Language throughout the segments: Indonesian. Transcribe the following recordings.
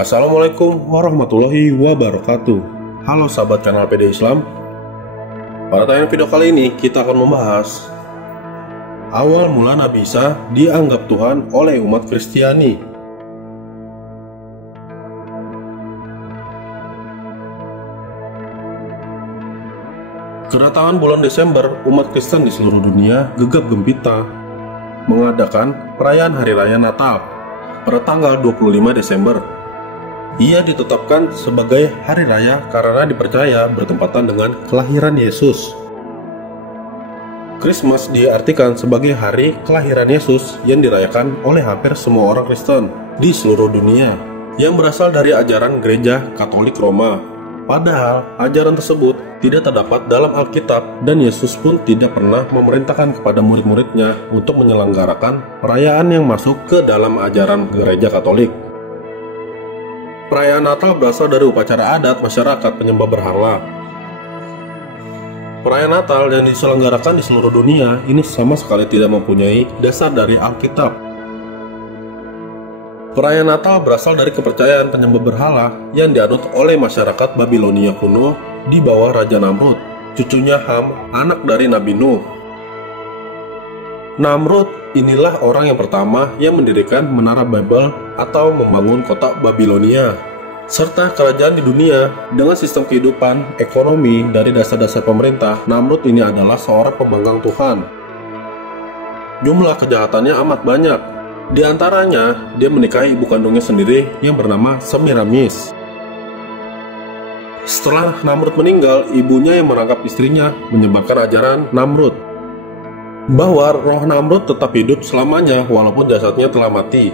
Assalamualaikum warahmatullahi wabarakatuh. Halo sahabat kanal PD Islam. Pada tayangan video kali ini kita akan membahas awal mula Nabi Isa dianggap Tuhan oleh umat Kristiani. Kedatangan bulan Desember, umat Kristen di seluruh dunia gegap gempita mengadakan perayaan Hari Raya Natal pada tanggal 25 Desember. Ia ditetapkan sebagai hari raya karena dipercaya bertempatan dengan kelahiran Yesus. Christmas diartikan sebagai hari kelahiran Yesus yang dirayakan oleh hampir semua orang Kristen di seluruh dunia yang berasal dari ajaran Gereja Katolik Roma. Padahal ajaran tersebut tidak terdapat dalam Alkitab dan Yesus pun tidak pernah memerintahkan kepada murid-muridnya untuk menyelenggarakan perayaan yang masuk ke dalam ajaran Gereja Katolik. Perayaan Natal berasal dari upacara adat masyarakat penyembah berhala. Perayaan Natal yang diselenggarakan di seluruh dunia ini sama sekali tidak mempunyai dasar dari Alkitab. Perayaan Natal berasal dari kepercayaan penyembah berhala yang dianut oleh masyarakat Babilonia kuno di bawah Raja Namrud, cucunya Ham, anak dari Nabi Nuh. Namrud inilah orang yang pertama yang mendirikan Menara Babel atau membangun kota Babilonia, serta kerajaan di dunia dengan sistem kehidupan ekonomi dari dasar-dasar pemerintah. Namrud ini adalah seorang pembangkang Tuhan. Jumlah kejahatannya amat banyak. Di antaranya, dia menikahi ibu kandungnya sendiri yang bernama Semiramis. Setelah Namrud meninggal, ibunya yang merangkap istrinya menyebarkan ajaran Namrud, bahwa roh Namrud tetap hidup selamanya walaupun jasadnya telah mati.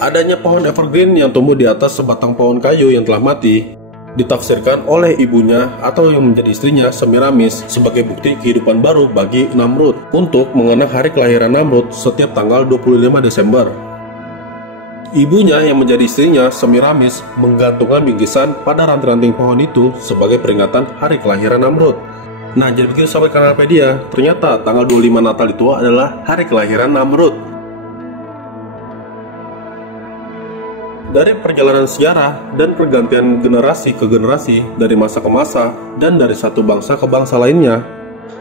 Adanya pohon evergreen yang tumbuh di atas sebatang pohon kayu yang telah mati ditafsirkan oleh ibunya atau yang menjadi istrinya Semiramis sebagai bukti kehidupan baru bagi Namrud untuk mengenang hari kelahiran Namrud setiap tanggal 25 Desember. Ibunya yang menjadi istrinya Semiramis menggantungkan bingkisan pada ranting-ranting pohon itu sebagai peringatan hari kelahiran Namrud. Nah, jadi begitu sahabat Kanalpedia, ternyata tanggal 25 Natal itu adalah hari kelahiran Namrud. Dari perjalanan sejarah dan pergantian generasi ke generasi, dari masa ke masa, dan dari satu bangsa ke bangsa lainnya,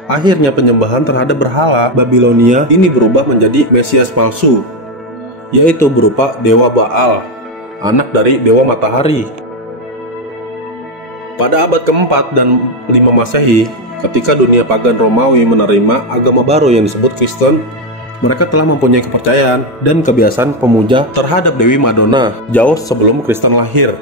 akhirnya penyembahan terhadap berhala Babilonia ini berubah menjadi Mesias palsu, yaitu berupa Dewa Baal, anak dari Dewa Matahari. Pada abad keempat dan 5 Masehi, ketika dunia pagan Romawi menerima agama baru yang disebut Kristen, mereka telah mempunyai kepercayaan dan kebiasaan pemuja terhadap Dewi Madonna jauh sebelum Kristen lahir.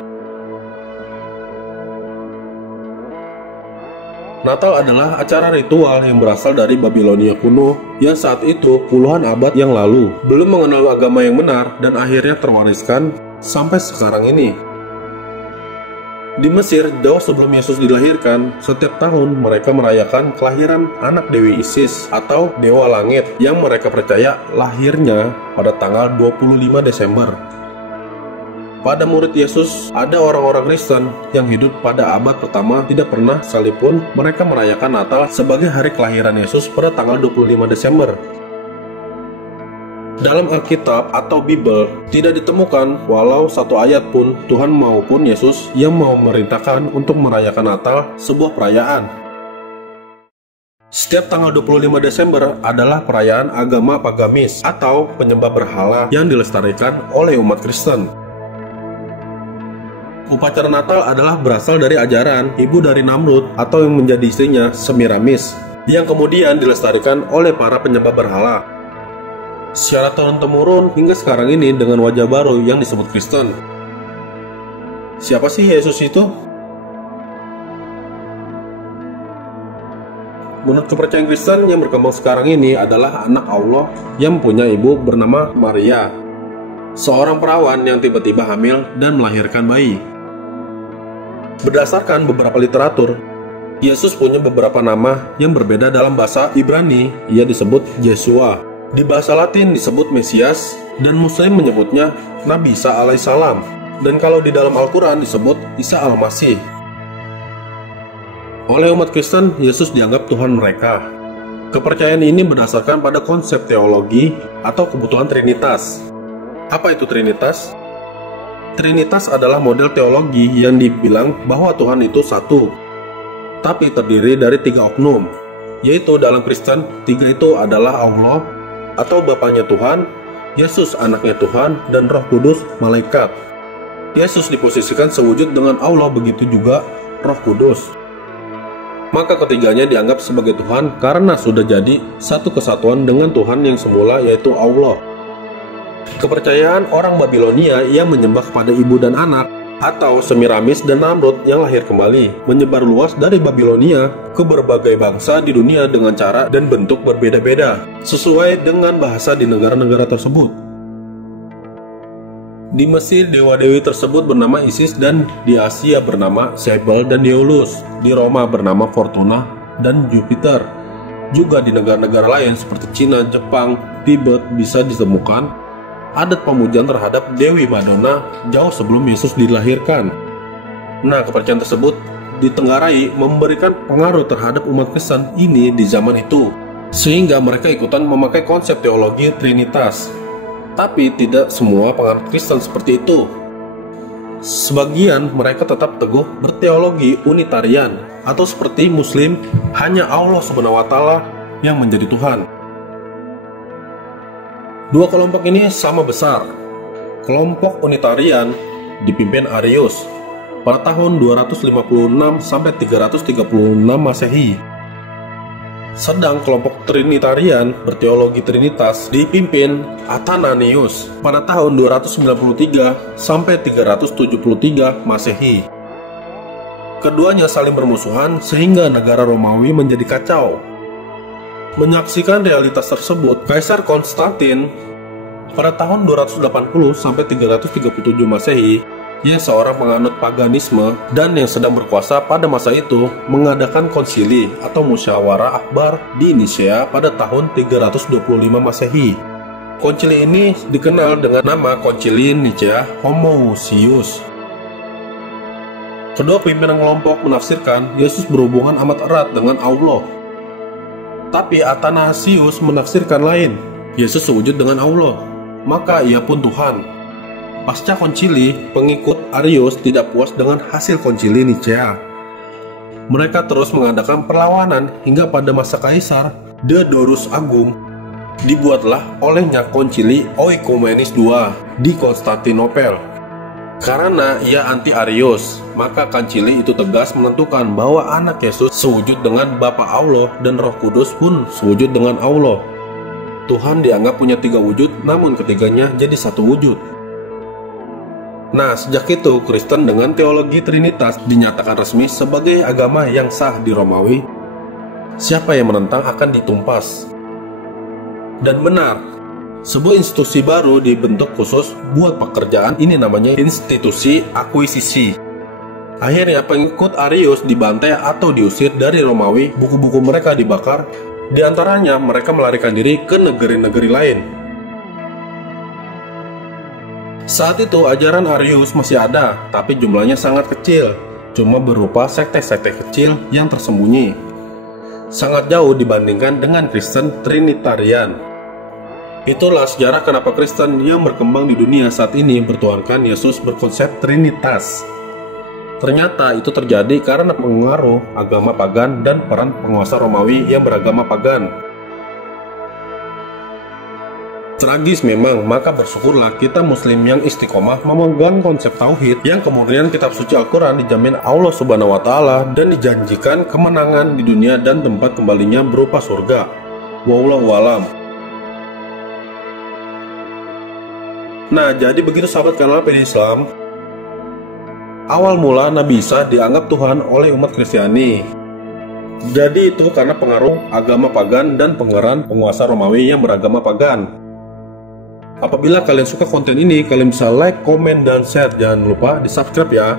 Natal adalah acara ritual yang berasal dari Babilonia kuno yang saat itu puluhan abad yang lalu belum mengenal agama yang benar dan akhirnya terwariskan sampai sekarang ini. Di Mesir, jauh sebelum Yesus dilahirkan, setiap tahun mereka merayakan kelahiran anak Dewi Isis atau Dewa Langit yang mereka percaya lahirnya pada tanggal 25 Desember. Pada murid Yesus, ada orang-orang Kristen yang hidup pada abad pertama tidak pernah sekalipun mereka merayakan Natal sebagai hari kelahiran Yesus pada tanggal 25 Desember. Dalam Alkitab atau Bible tidak ditemukan walau satu ayat pun Tuhan maupun Yesus yang mau memerintahkan untuk merayakan Natal sebuah perayaan. Setiap tanggal 25 Desember adalah perayaan agama pagamis atau penyembah berhala yang dilestarikan oleh umat Kristen. Upacara Natal adalah berasal dari ajaran ibu dari Namrud atau yang menjadi istrinya Semiramis yang kemudian dilestarikan oleh para penyembah berhala secara turun-temurun hingga sekarang ini dengan wajah baru yang disebut Kristen. Siapa sih Yesus itu? Menurut kepercayaan Kristen yang berkembang sekarang ini adalah anak Allah yang punya ibu bernama Maria, seorang perawan yang tiba-tiba hamil dan melahirkan bayi. Berdasarkan beberapa literatur, Yesus punya beberapa nama yang berbeda. Dalam bahasa Ibrani ia disebut Yeshua, di bahasa Latin disebut Mesias, dan Muslim menyebutnya Nabi Isa alaihissalam, dan kalau di dalam Al-Quran disebut Isa al-Masih. Oleh umat Kristen, Yesus dianggap Tuhan mereka. Kepercayaan ini berdasarkan pada konsep teologi atau kebutuhan Trinitas. Apa itu Trinitas? Trinitas adalah model teologi yang dibilang bahwa Tuhan itu satu, tapi terdiri dari 3 oknum, yaitu dalam Kristen 3 itu adalah Allah atau Bapanya Tuhan, Yesus anaknya Tuhan, dan Roh Kudus malaikat. Yesus diposisikan sewujud dengan Allah, begitu juga Roh Kudus. Maka ketiganya dianggap sebagai Tuhan karena sudah jadi satu kesatuan dengan Tuhan yang semula, yaitu Allah. Kepercayaan orang Babilonia yang menyembah kepada ibu dan anak, atau Semiramis dan Namrud yang lahir kembali, menyebar luas dari Babilonia ke berbagai bangsa di dunia dengan cara dan bentuk berbeda-beda, sesuai dengan bahasa di negara-negara tersebut. Di Mesir, dewa-dewi tersebut bernama Isis, dan di Asia bernama Cybele dan Deulus, di Roma bernama Fortuna dan Jupiter. Juga di negara-negara lain seperti Cina, Jepang, Tibet bisa ditemukan adat pemujaan terhadap Dewi Madonna jauh sebelum Yesus dilahirkan. Nah, kepercayaan tersebut ditenggarai memberikan pengaruh terhadap umat Kristen ini di zaman itu, sehingga mereka ikutan memakai konsep teologi Trinitas. Tapi tidak semua penganut Kristen seperti itu. Sebagian mereka tetap teguh berteologi Unitarian, atau seperti Muslim, hanya Allah SWT yang menjadi Tuhan. Dua kelompok ini sama besar. Kelompok Unitarian dipimpin Arius pada tahun 256 sampai 336 Masehi. Sedang kelompok Trinitarian berteologi Trinitas dipimpin Athanasius pada tahun 293 sampai 373 Masehi. Keduanya saling bermusuhan sehingga negara Romawi menjadi kacau. Menyaksikan realitas tersebut, Kaisar Konstantin pada tahun 280 sampai 337 Masehi, yang seorang penganut paganisme dan yang sedang berkuasa pada masa itu, mengadakan konsili atau musyawarah akbar di Nicea pada tahun 325 Masehi. Konsili ini dikenal dengan nama Konsili Nicea Homoousios. Kedua pimpinan kelompok menafsirkan Yesus berhubungan amat erat dengan Allah. Tapi Athanasius menafsirkan lain, Yesus sewujud dengan Allah, maka ia pun Tuhan. Pasca konsili, pengikut Arius tidak puas dengan hasil konsili Nicea. Mereka terus mengadakan perlawanan hingga pada masa Kaisar Diodorus Agung, dibuatlah olehnya konsili Oikomenes II di Konstantinopel. Karena ia anti-Arius, maka konsili itu tegas menentukan bahwa anak Yesus sewujud dengan Bapa Allah dan Roh Kudus pun sewujud dengan Allah. Tuhan dianggap punya 3 wujud, namun ketiganya jadi satu wujud. Nah, sejak itu Kristen dengan teologi Trinitas dinyatakan resmi sebagai agama yang sah di Romawi. Siapa yang menentang akan ditumpas. Dan benar, sebuah institusi baru dibentuk khusus buat pekerjaan ini, namanya institusi akuisisi. Akhirnya pengikut Arius dibantai atau diusir dari Romawi, buku-buku mereka dibakar, di antaranya mereka melarikan diri ke negeri-negeri lain. Saat itu ajaran Arius masih ada, tapi jumlahnya sangat kecil, cuma berupa sekte-sekte kecil yang tersembunyi. Sangat jauh dibandingkan dengan Kristen Trinitarian. Itulah sejarah kenapa Kristen yang berkembang di dunia saat ini bertuhankan Yesus berkonsep Trinitas. Ternyata itu terjadi karena pengaruh agama pagan dan peran penguasa Romawi yang beragama pagan. Tragis memang, maka bersyukurlah kita Muslim yang istiqomah memegang konsep tauhid, yang kemudian kitab suci Al-Quran dijamin Allah Subhanahu wa Ta'ala dan dijanjikan kemenangan di dunia dan tempat kembalinya berupa surga. Wallahu a'lam. Nah, jadi begitu sahabat kanal PD Islam. Awal mula Nabi Isa dianggap Tuhan oleh umat Kristiani. Jadi itu karena pengaruh agama pagan dan pengeran penguasa Romawi yang beragama pagan. Apabila kalian suka konten ini, kalian bisa like, komen, dan share. Jangan lupa di subscribe ya.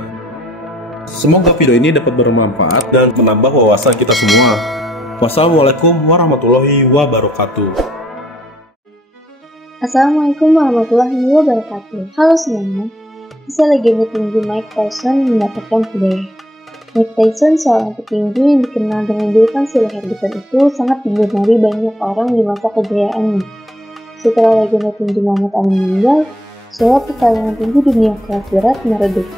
Semoga video ini dapat bermanfaat dan menambah wawasan kita semua. Wassalamualaikum warahmatullahi wabarakatuh. Assalamualaikum warahmatullahi wabarakatuh. Halo semuanya. Kisah legenda tinju Mike Tyson mendapatkan hidayah. Mike Tyson, seorang petinju yang dikenal dengan julukan si leher besar itu, sangat digemari banyak orang di masa kejayaannya. Setelah legenda tinju Muhammad Ali meninggal, Suatu pertarungan tinggi dunia kelas berat meredup.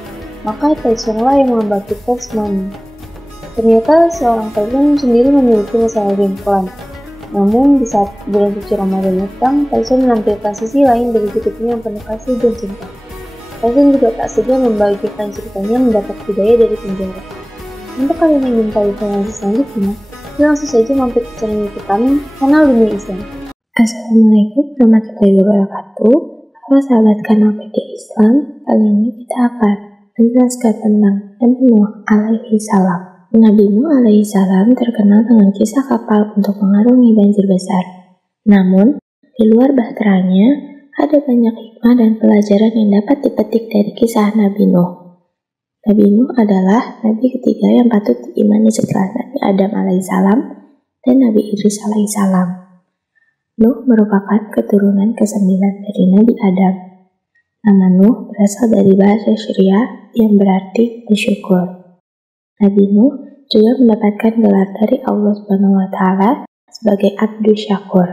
Maka Tysonlah yang membangkitkan semuanya. Ternyata seorang Tyson sendiri memiliki masalah ringkalan. Namun di saat bulan suci Ramadan datang, Tyson menampilkan sisi lain dari hidupnya yang penuh kasih dan cinta. Tyson juga tak segan membagikan ceritanya mendapat hidayah dari penjara. Untuk kalian yang ingin tahu informasi selanjutnya, langsung saja mampir ke channel YouTube kami, Kanal Dunia Islam. Assalamualaikum warahmatullahi wabarakatuh. Halo sahabat kanal Media Islam, kali ini kita akan menjelaskan tentang Nabi Nuh alaihi salam. Nabi Nuh alaihi salam terkenal dengan kisah kapal untuk mengarungi banjir besar. Namun, di luar bahteranya, ada banyak hikmah dan pelajaran yang dapat dipetik dari kisah Nabi Nuh. Nabi Nuh adalah nabi ketiga yang patut diimani setelah Nabi Adam alaihissalam dan Nabi Idris alaihissalam. Nuh merupakan keturunan ke-9 dari Nabi Adam. Nama Nuh berasal dari bahasa Syria yang berarti bersyukur. Nabi Nuh juga mendapatkan gelar dari Allah SWT sebagai Abdus Syakur.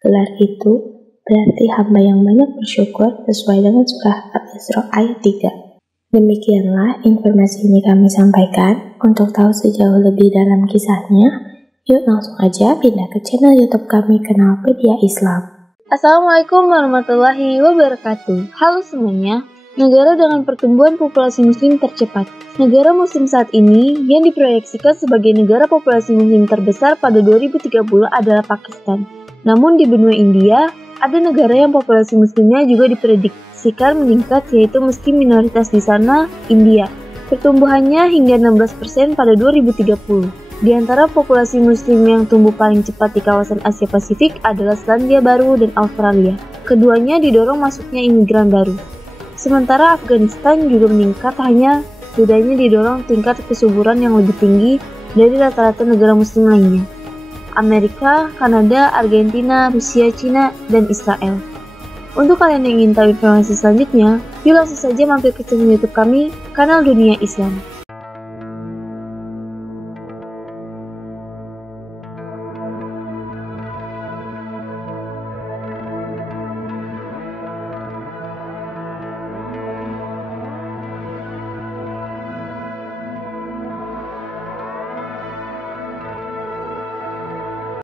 Gelar itu berarti hamba yang banyak bersyukur sesuai dengan surah Al-Isra ayat 3. Demikianlah informasi ini kami sampaikan. Untuk tahu sejauh lebih dalam kisahnya, yuk langsung aja pindah ke channel YouTube kami, Kanal Media Islam. Assalamualaikum warahmatullahi wabarakatuh. Halo semuanya. Negara dengan pertumbuhan populasi muslim tercepat. Negara muslim saat ini yang diproyeksikan sebagai negara populasi muslim terbesar pada 2030 adalah Pakistan. Namun di benua India, ada negara yang populasi muslimnya juga diprediksikan meningkat, yaitu meski minoritas di sana, India. Pertumbuhannya hingga 16% pada 2030. Di antara populasi muslim yang tumbuh paling cepat di kawasan Asia Pasifik adalah Selandia Baru dan Australia. Keduanya didorong masuknya imigran baru. Sementara Afghanistan juga meningkat, hanya bedanya didorong tingkat kesuburan yang lebih tinggi dari rata-rata negara muslim lainnya. Amerika, Kanada, Argentina, Rusia, Cina, dan Israel. Untuk kalian yang ingin tahu informasi selanjutnya, yuk langsung saja mampir ke channel YouTube kami, Kanal Dunia Islam.